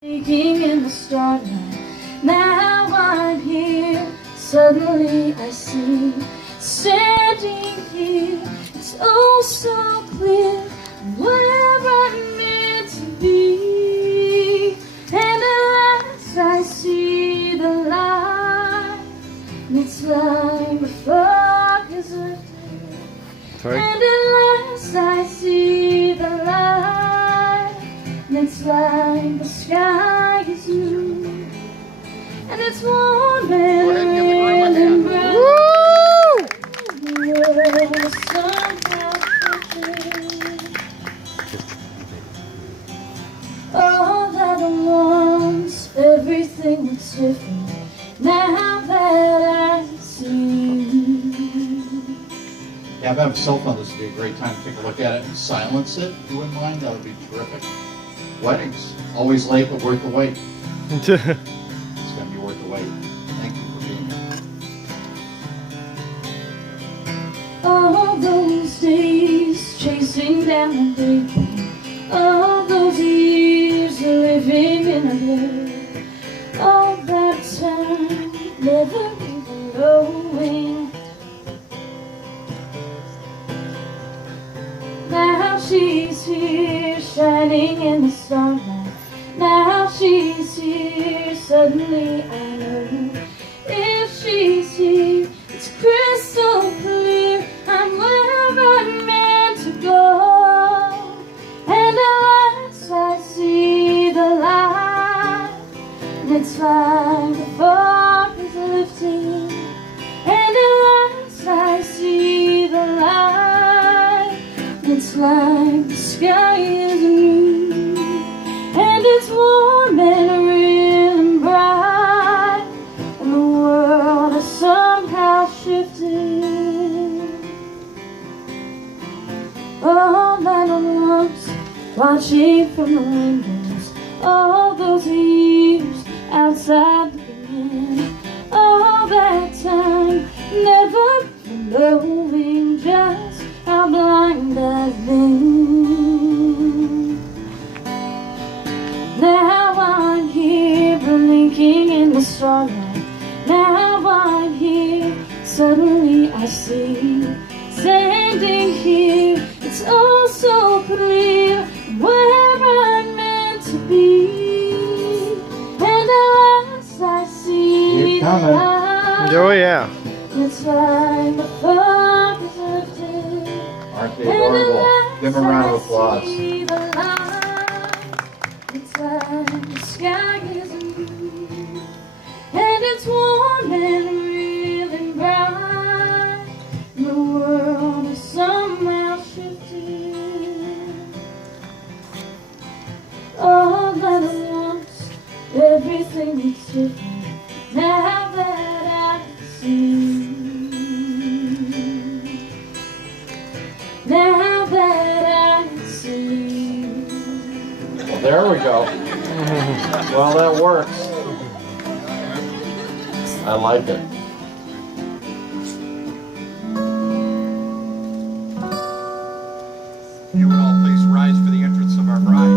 Baking in the starlight, now I'm here. Suddenly I see, standing here, it's oh so clear, I'm where I'm meant to be. And at last I see the light, and it's like the fog is lifted. And at last I see the light, and it's like the sky is blue, and it's warm and red and bright. The world is somehow shifting. All at once, everything looks different now that I see you. Yeah, if I have a cell phone, this would be a great time to take a look at it and silence it. If you wouldn't mind, that would be terrific. Weddings, always late, but worth the wait. It's going to be worth the wait. Thank you for being here. All those days chasing down a daydream, all those years living in a blur, all that time never even knowing. Now she's here, shining in the starlight. Now she's here, suddenly I know. If she's here, it's crystal clear, I'm where I'm meant to go. And at last I see the light, and it's like the fog is lifting. And at last I see the light, it's like the sky is blue, and it's warm and real and bright, and the world has somehow shifted. All night once, watching from the windows, all those years outside looking in, all that time never knowing just how blind I've been. Now I'm here, blinking in the starlight. Now I'm here, suddenly I see, standing here, it's all so clear, where I'm meant to be. And at last I see the light. Oh yeah. It's like the fog is lifted. Aren't they adorable? Give them a round of applause. It's like the sky is blue, and it's warm and real and bright. The world is somehow shifted. All at once, everything is different now that I see you. Now that I see you. Well, there we go. Well, that works. I like it. You would all please rise for the entrance of our bride.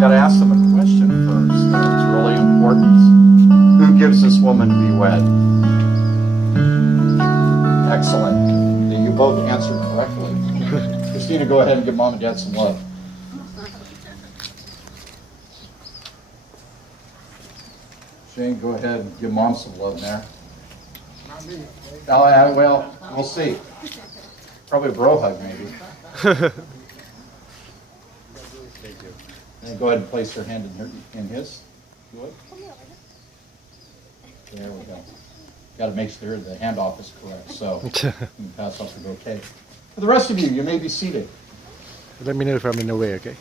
Got to ask them a question first. It's really important. Who gives this woman to be wed? Excellent. You both answered correctly. Kristina, go ahead and give Mom and Dad some love. Shayne, go ahead and give Mom some love there. Oh, yeah, well, we'll see. Probably a bro hug, maybe. Thank you. And go ahead and place her hand in his. Good. There we go. Got to make sure the handoff is correct, so you can pass off the bouquet. For the rest of you, you may be seated. Let me know if I'm in the way, okay?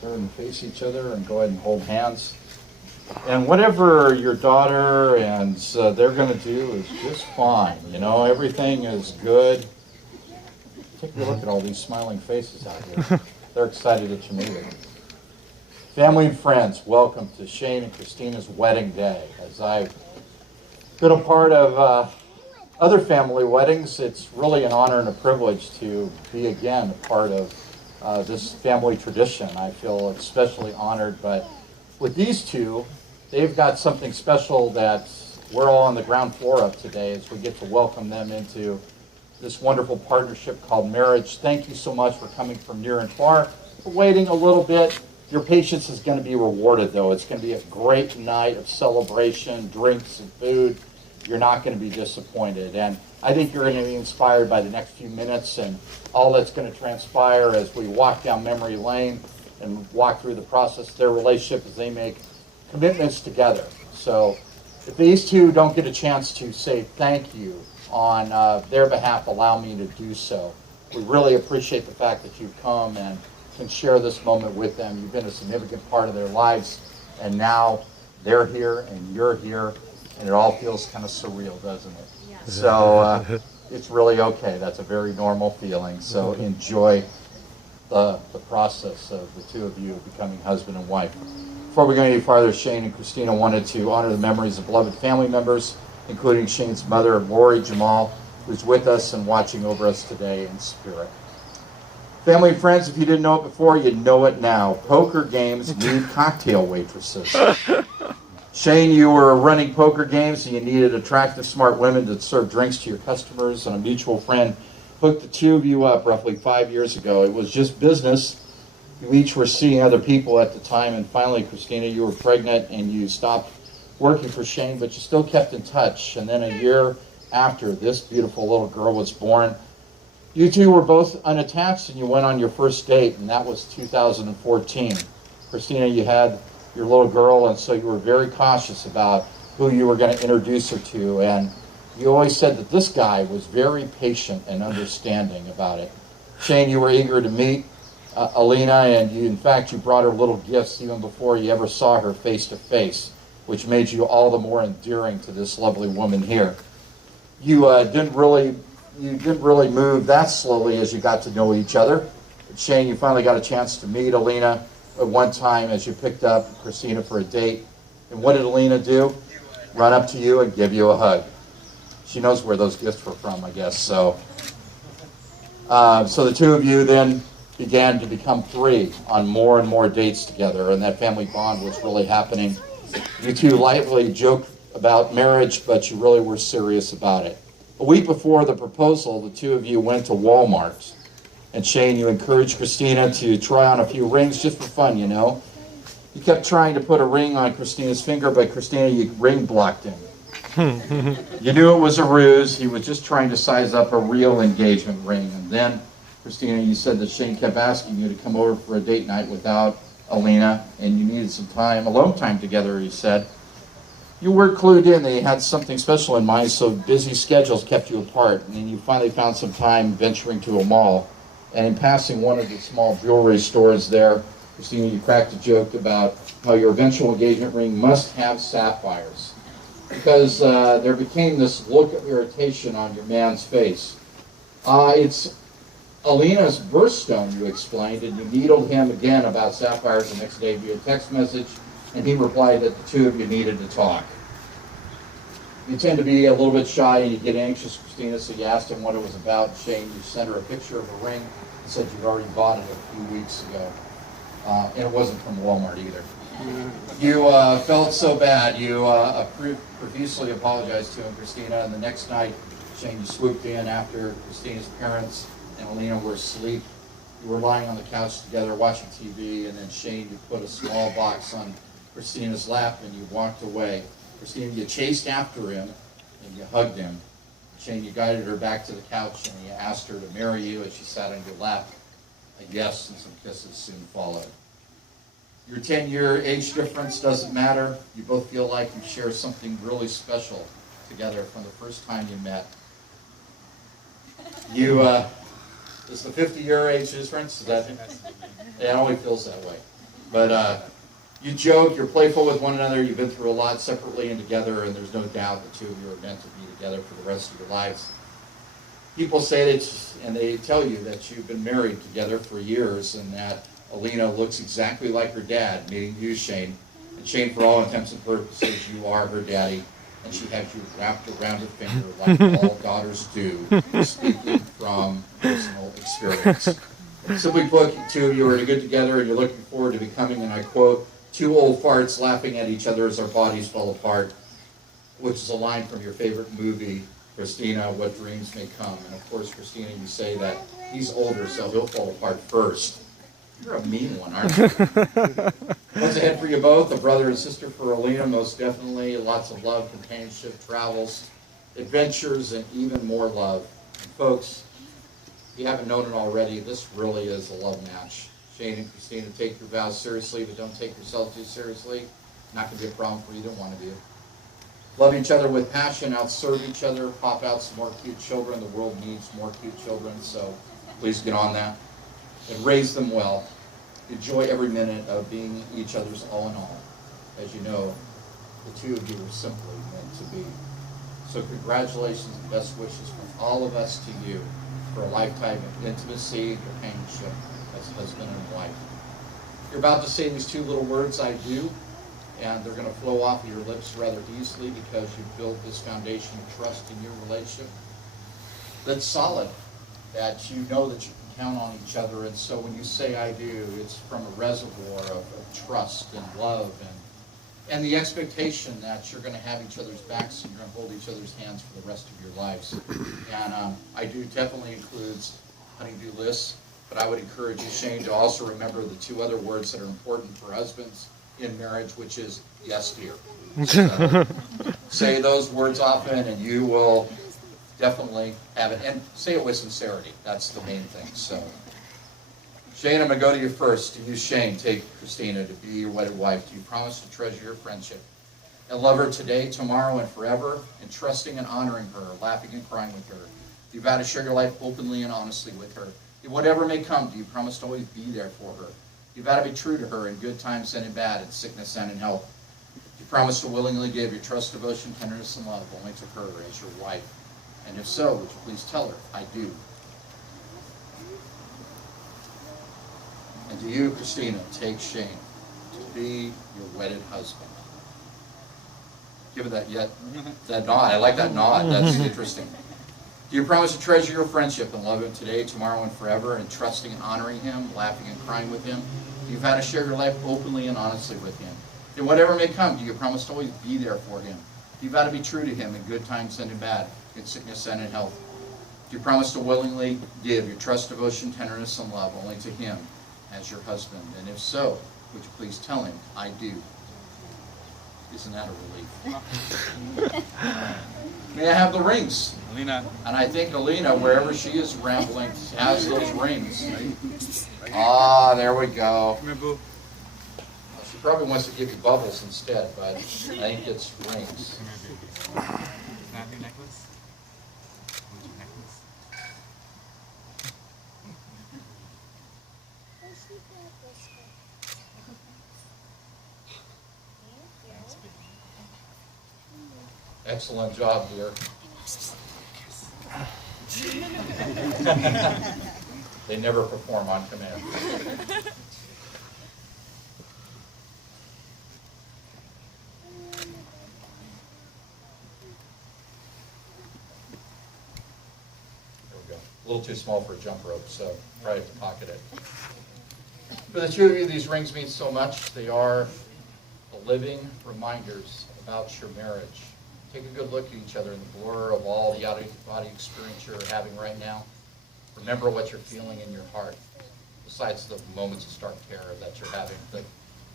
Turn and face each other and go ahead and hold hands. And whatever your daughter and they're going to do is just fine. You know, everything is good. Take a look at all these smiling faces out here. They're excited that you made it. Family and friends, welcome to Shayne and Kristina's wedding day. As I've been a part of other family weddings, it's really an honor and a privilege to be again a part of this family tradition. I feel especially honored, but with these two, they've got something special that we're all on the ground floor of today as we get to welcome them into this wonderful partnership called marriage. Thank you so much for coming from near and far, for waiting a little bit. Your patience is going to be rewarded, though. It's going to be a great night of celebration, drinks and food. You're not going to be disappointed. And I think you're going to be inspired by the next few minutes and all that's going to transpire as we walk down memory lane and walk through the process of their relationship as they make commitments together. So if these two don't get a chance to say thank you on their behalf, allow me to do so. We really appreciate the fact that you've come and can share this moment with them. You've been a significant part of their lives, and now they're here and you're here, and it all feels kind of surreal, doesn't it? Yeah. So it's really okay. That's a very normal feeling. So enjoy the process of the two of you becoming husband and wife. Before we go any farther, Shayne and Kristina wanted to honor the memories of beloved family members, including Shayne's mother, Shayne Jamal, who's with us and watching over us today in spirit. Family and friends, if you didn't know it before, you know it now. Poker games need cocktail waitresses. Shayne, you were running poker games and you needed attractive, smart women to serve drinks to your customers, and a mutual friend hooked the two of you up roughly 5 years ago. It was just business. You each were seeing other people at the time, and finally, Kristina, you were pregnant and you stopped working for Shayne, but you still kept in touch. And then a year after this beautiful little girl was born, you two were both unattached and you went on your first date, and that was 2014. Kristina, you had your little girl, and so you were very cautious about who you were going to introduce her to, and you always said that this guy was very patient and understanding about it. Shayne, you were eager to meet Alina, and you brought her little gifts even before you ever saw her face to face, which made you all the more endearing to this lovely woman here. You didn't really move that slowly as you got to know each other. Shayne, you finally got a chance to meet Alina at one time as you picked up Kristina for a date. And what did Alina do? Run up to you and give you a hug. She knows where those gifts were from, I guess. So the two of you then began to become three on more and more dates together, and that family bond was really happening. You two lightly joked about marriage, but you really were serious about it. A week before the proposal, the two of you went to Walmart. And Shayne, you encouraged Kristina to try on a few rings just for fun, you know. You kept trying to put a ring on Kristina's finger, but Kristina, you ring blocked him. You knew it was a ruse. He was just trying to size up a real engagement ring. And then, Kristina, you said that Shayne kept asking you to come over for a date night without Alina, and you needed some time, alone time together, you said. You were clued in that you had something special in mind, so busy schedules kept you apart. And then you finally found some time venturing to a mall. And in passing one of the small jewelry stores there, Kristina, you cracked a joke about how your eventual engagement ring must have sapphires. Because there became this look of irritation on your man's face. It's Alina's birthstone, you explained, and you needled him again about sapphires the next day via text message, and he replied that the two of you needed to talk. You tend to be a little bit shy and you get anxious, Kristina, so you asked him what it was about. Shayne, you sent her a picture of a ring and said you'd already bought it a few weeks ago. And it wasn't from Walmart either. You felt so bad, you profusely apologized to him, Kristina, and the next night, Shayne, you swooped in after Kristina's parents and Alina were asleep. You were lying on the couch together watching TV, and then Shayne, you put a small box on Kristina's lap and you walked away. Kristina, you chased after him and you hugged him. Shayne, you guided her back to the couch and you asked her to marry you as she sat on your lap. A yes and some kisses soon followed. Your 10-year age difference doesn't matter. You both feel like you share something really special together from the first time you met. Is the 50-year age difference? Is that? It always feels that way. But you joke, you're playful with one another. You've been through a lot separately and together, and there's no doubt the two of you are meant to be together for the rest of your lives. People say that, and they tell you that you've been married together for years, and that Alina looks exactly like her dad, meaning you, Shayne. And Shayne, for all intents and purposes, you are her daddy, and she has you wrapped around her finger like all daughters do, speaking from personal experience. Simply put, you two of you are good together, and you're looking forward to becoming, and I quote, two old farts laughing at each other as our bodies fall apart, which is a line from your favorite movie, Kristina, What Dreams May Come. And of course, Kristina, you say that he's older, so he'll fall apart first. You're a mean one, aren't you? What's ahead for you both? A brother and sister for Alina, most definitely. Lots of love, companionship, travels, adventures, and even more love. And folks, if you haven't known it already, this really is a love match. Shayne and Kristina, take your vows seriously, but don't take yourself too seriously. Not going to be a problem for either one of you. Love each other with passion, outserve each other, pop out some more cute children. The world needs more cute children, so please get on that. And raise them well. Enjoy every minute of being each other's all in all. As you know, the two of you are simply meant to be. So congratulations and best wishes from all of us to you for a lifetime of intimacy and companionship as husband and wife. You're about to say these two little words, I do, and they're going to flow off of your lips rather easily because you've built this foundation of trust in your relationship that's solid, that you know that you can count on each other. And so when you say I do, it's from a reservoir of trust and love and the expectation that you're going to have each other's backs and you're going to hold each other's hands for the rest of your lives. And I do definitely includes honey-do lists, but I would encourage you, Shayne, to also remember the two other words that are important for husbands in marriage, which is yes, dear. So, say those words often and you will definitely have it. And say it with sincerity. That's the main thing. So, Shayne, I'm going to go to you first. To you, Shayne, take Kristina to be your wedded wife. Do you promise to treasure your friendship and love her today, tomorrow, and forever, and trusting and honoring her, laughing and crying with her? Do you vow to share your life openly and honestly with her? Whatever may come, do you promise to always be there for her? You vow to be true to her in good times and in bad, in sickness and in health. You promise to willingly give your trust, devotion, tenderness, and love only to her as your wife. And if so, would you please tell her, I do. And to you, Kristina, take Shayne to be your wedded husband. Give it that nod. I like that nod. That's interesting. Do you promise to treasure your friendship and love him today, tomorrow, and forever, and trusting and honoring him, laughing and crying with him? Do you vow to share your life openly and honestly with him? And whatever may come, do you promise to always be there for him? Do you vow to be true to him in good times and in bad, in sickness and in health? Do you promise to willingly give your trust, devotion, tenderness, and love only to him as your husband? And if so, would you please tell him, I do? Isn't that a relief? May I have the rings? Alina. And I think Alina, wherever she is rambling, has those rings. Ah, there we go. Come here, boo. Well, she probably wants to give you bubbles instead, but I think it's rings. Come here, baby. Can I have your necklace? Where's your necklace? Excellent job, dear. They never perform on command. A little too small for a jump rope, so probably have to pocket it. For the two of you, these rings mean so much. They are living reminders about your marriage. Take a good look at each other in the blur of all the out-of-body experience you're having right now. Remember what you're feeling in your heart, besides the moments of stark terror that you're having.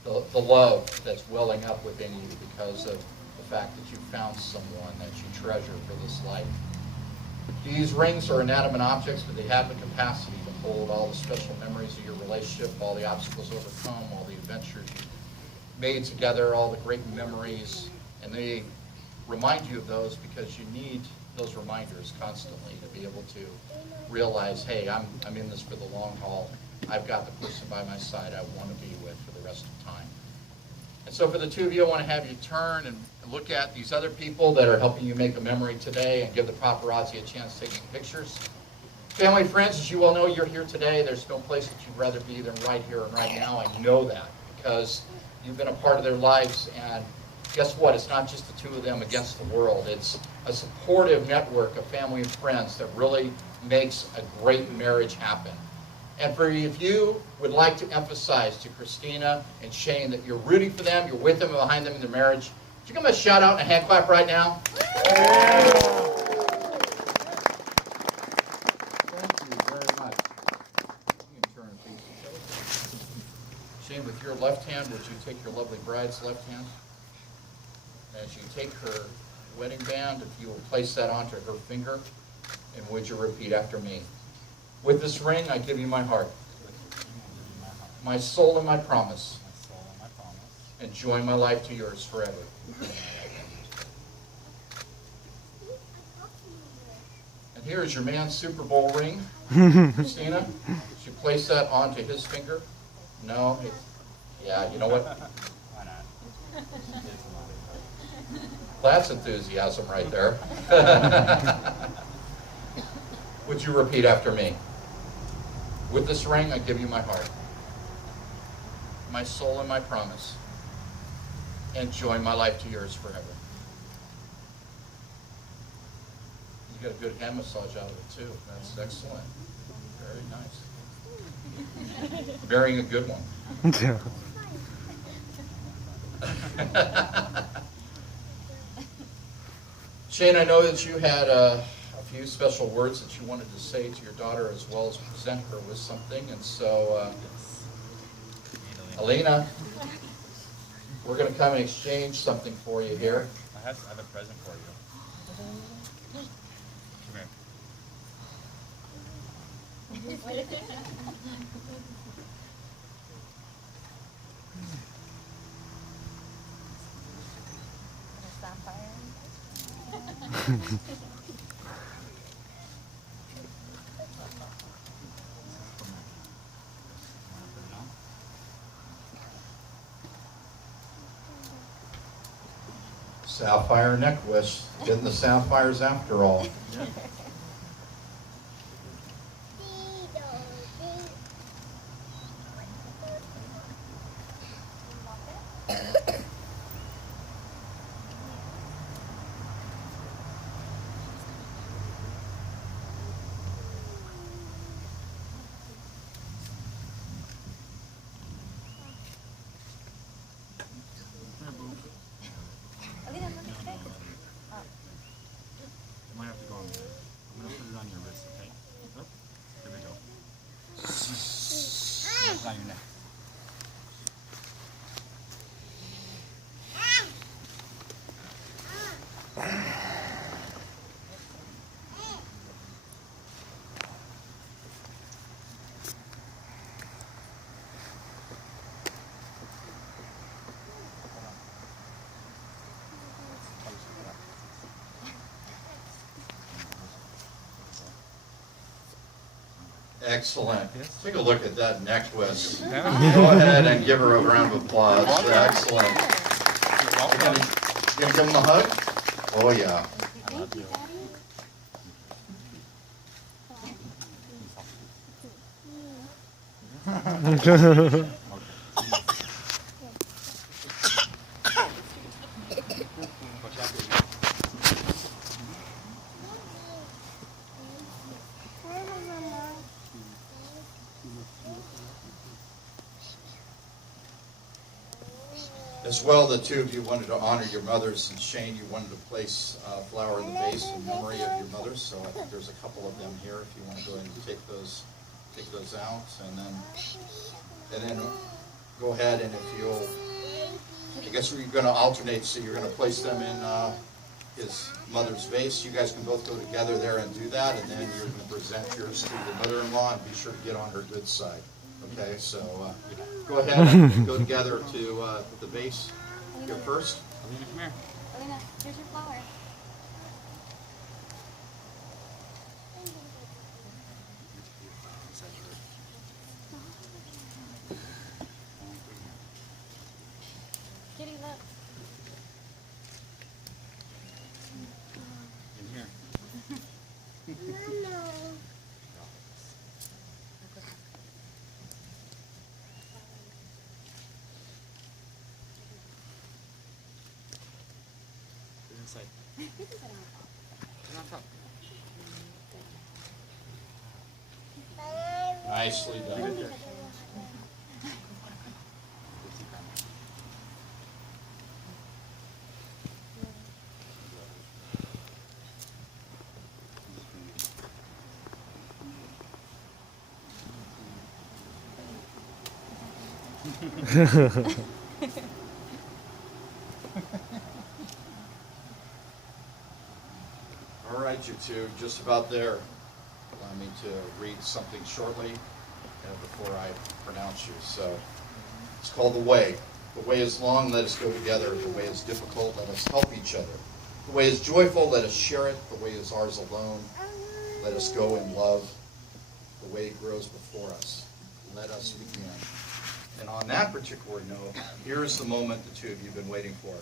the love that's welling up within you because of the fact that you found someone that you treasure for this life. These rings are inanimate objects, but they have the capacity to hold all the special memories of your relationship, all the obstacles overcome, all the adventures you made together, all the great memories, and they remind you of those because you need those reminders constantly to be able to realize, hey, I'm in this for the long haul. I've got the person by my side I want to be with for the rest of time. And so for the two of you, I want to have you turn and look at these other people that are helping you make a memory today and give the paparazzi a chance to take some pictures. Family, friends, as you well know, you're here today. There's no place that you'd rather be than right here and right now. I know that because you've been a part of their lives, and guess what? It's not just the two of them against the world. It's a supportive network of family and friends that really makes a great marriage happen. And for if you would like to emphasize to Kristina and Shayne that you're rooting for them, you're with them and behind them in their marriage, would you give them a shout out and a hand clap right now? Thank you very much. You can turn and face each other. Shayne, with your left hand, would you take your lovely bride's left hand? As you take her wedding band, if you will place that onto her finger, and would you repeat after me? With this ring, I give you my heart, my soul and my promise, and join my life to yours forever. And here is your man's Super Bowl ring. Kristina, should you place that onto his finger? No? Yeah, you know what? Why not? That's enthusiasm right there. Would you repeat after me? With this ring, I give you my heart, my soul and my promise, and join my life to yours forever. You got a good hand massage out of it too. That's excellent. Very nice. Bearing a good one. Shayne, I know that you had a few special words that you wanted to say to your daughter as well as present her with something. And so, Alina, we're going to come and exchange something for you here. I have a present for you. Come here. Sapphire necklace. Getting the sapphires after all. You might have to go on there. I'm going to put it on your wrist, okay? Oh, here we go. It's on your neck. Excellent. Take a look at that necklace. Go ahead and give her a round of applause. Excellent. You gonna give him a hug? Oh yeah. Thank you, Daddy. As well, the two of you wanted to honor your mothers, and Shayne, you wanted to place a flower in the vase in memory of your mothers. So I think there's a couple of them here. If you want to go ahead and take those out, and then go ahead and if you'll, I guess we're going to alternate, so you're going to place them in his mother's vase. You guys can both go together there and do that, and then you're going to present yours to your mother-in-law and be sure to get on her good side. Okay, so go ahead and go together to the vase here first. Alina, come here. Alina, here's your flower. Kitty, look. In here. Put it inside. Put it on top. Nicely done. All right, you two, just about there. Allow me to read something shortly before I pronounce you. So it's called The Way. The way is long, let us go together. The way is difficult, let us help each other. The way is joyful, let us share it. The way is ours alone, let us go in love. The way grows before us, let us begin. And on that particular note, here's the moment the two of you have been waiting for.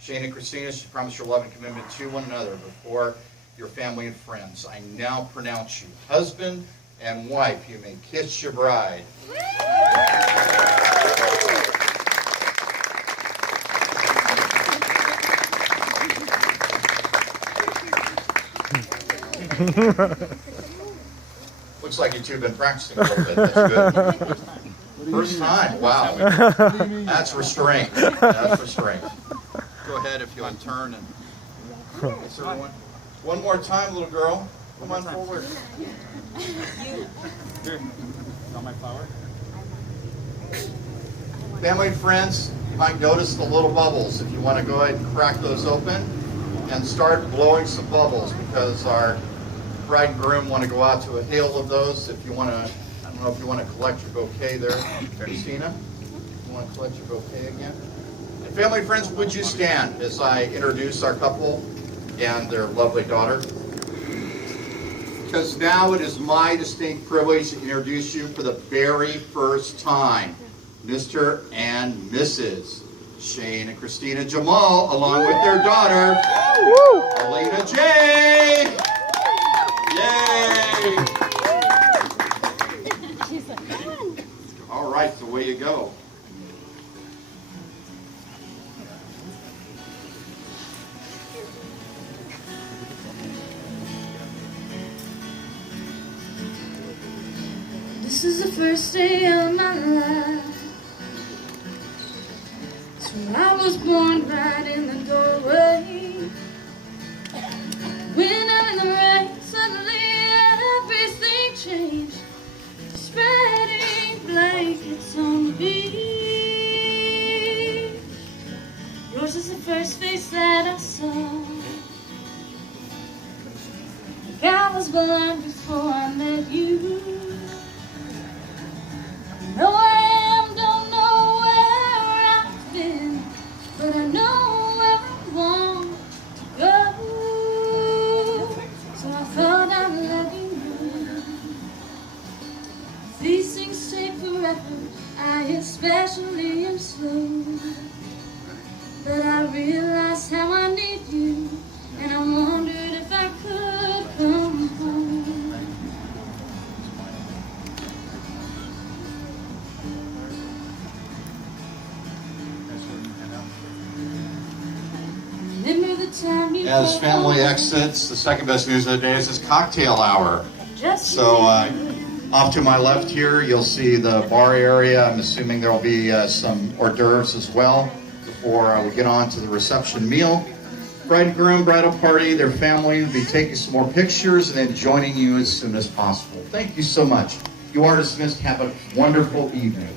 Shayne and Kristina, you promise your love and commitment to one another before your family and friends. I now pronounce you husband and wife. You may kiss your bride. Looks like you two have been practicing a little bit. That's good. First time. Wow. That's restraint. That's restraint. Go ahead if you'll turn and kiss everyone. One more time, little girl. Come on forward. Here. You want my flower? Family and friends, you might notice the little bubbles. If you want to go ahead and crack those open and start blowing some bubbles, because our bride and groom want to go out to a hail of those. If you want to, I don't know if you want to collect your bouquet there, Kristina. You want to collect your bouquet again? And family and friends, would you stand as I introduce our couple and their lovely daughter? Because now it is my distinct privilege to introduce you for the very first time, Mr. and Mrs. Shayne and Kristina Jamal, along with their daughter, Alina J. Yay! All right, the way you go. This is the first day of my life. So I was born right in the doorway. When I'm in the rain, suddenly everything changed. Spreading blankets on the beach. Yours is the first face that I saw. Like I was blind before I met you. Know where I am, don't know where I've been, but I know where I want to go. So I thought I'd let you know. These things take forever, I especially am slow. But I realized how I need you, and I wondered if I could come home. As family exits, the second best news of the day is this cocktail hour. So off to my left here, you'll see the bar area. I'm assuming there will be some hors d'oeuvres as well before we get on to the reception meal. Bride and groom, bridal party, their family will be taking some more pictures and then joining you as soon as possible. Thank you so much. You are dismissed. Have a wonderful evening.